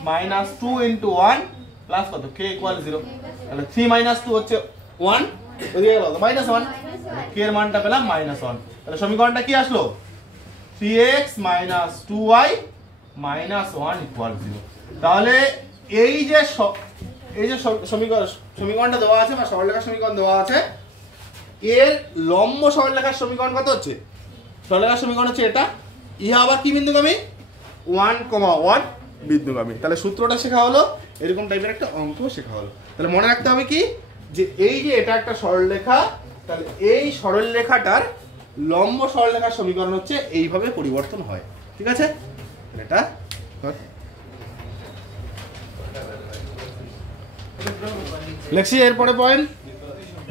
-2 × 1 প্লাস কত k ইকুয়াল 0, তাহলে 3 - 2 হচ্ছে 1 ওদিকে গেল -1 k এর মানটা পেলাম -1 তাহলে সমীকরণটা কি আসলো 3x - 2y - 1 = 0 তাহলে এই যে সমীকরণটা দেওয়া আছে বা সরলরেখার সমীকরণ দেওয়া আছে এর লম্ব সরলরেখার সমীকরণ কত হচ্ছে সরলরেখার সমীকরণ হচ্ছে এটা ইহা আবার কি বিন্দুগামী 1, 1 বিন্দুগামী তাহলে সূত্রটা শেখা হলো এরকম টাইপের একটা অঙ্ক শেখা হলো তাহলে মনে রাখতে হবে কি যে এই যে এটা একটা সরলরেখা তাহলে এই সরলরেখাটার লম্ব সরলরেখার সমীকরণ হচ্ছে এইভাবে পরিবর্তন হয় ঠিক আছে এটা লেখছি এরপরে পয়েন্ট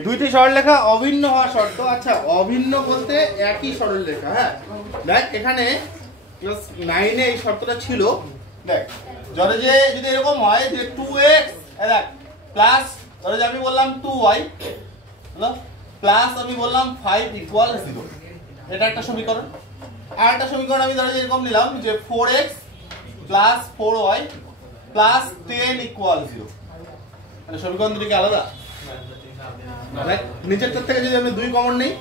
দুইটি সরলরেখা অভিন্ন হওয়া শর্ত আচ্ছা অভিন্ন বলতে একই সরলরেখা হ্যাঁ দেখ এখানে ক্লাস 9 এ এই শর্তটা ছিল দেখ ধরে যে যদি এরকম হয় যে 2x দেখ প্লাস ধরে যে আমি বললাম 2y হলো প্লাস আমি বললাম 5 = 0 এটা একটা সমীকরণ আর একটা সমীকরণ আমি ধরে যে এরকম নিলাম যে 4x + 4y + 10 = 0 মানে সমীকরণ দুটো কি আলাদা রাইট নিচেরটার থেকে যদি আমি 2 কমন নেই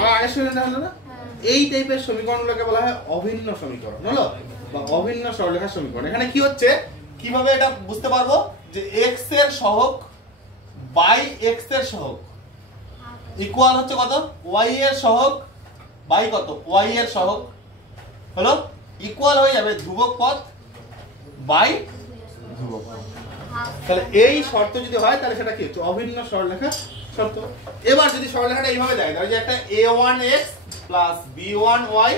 আর আগের সমীকরণটা হলো না এই টাইপের সমীকরণগুলোকে বলা হয় অভিন্ন সমীকরণ হলো বা অভিন্ন সরলরেখার সমীকরণ এখানে কি হচ্ছে কিভাবে এটা বুঝতে পারবো যে x এর সহগ বাই x এর সহগ ইকুয়াল হচ্ছে কত y এর সহগ বাই কত y এর সহগ হলো ইকুয়াল হয়ে যাবে ধ্রুবক পদ বাই ধ্রুবক পদ তাহলে এই শর্ত যদি হয় তাহলে সেটা কি হচ্ছে অভিন্ন সরলরেখা শর্ত এবার যদি সরলরেখাটা এইভাবে দেয় তাহলে যে একটা a1x + b1y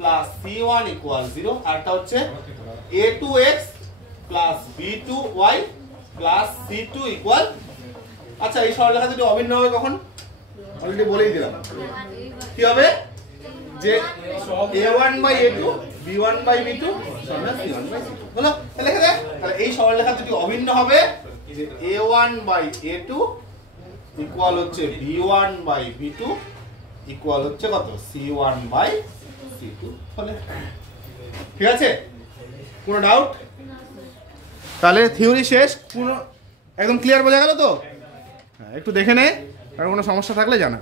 + c1 = 0 আরটা হচ্ছে a2x + b2y + c2 = আচ্ছা এই সরলরেখা যদি অভিন্ন হবে কখন অলরেডি বলেই দিলাম কি হবে যে a1/a2 b1/b2 c1/c2 হলো তাহলে লেখা যায় তাহলে এই সরলরেখা যদি অভিন্ন হবে যে a1/a2 ইকুয়াল হচ্ছে b1/b2 ইকুয়াল হচ্ছে কত c1/c2 হলে ঠিক আছে কোনো ডাউট তাহলে থিওরি শেষ পুরো একদম ক্লিয়ার বোঝা গেল তো একটু দেখে নে আর কোনো সমস্যা থাকলে জানা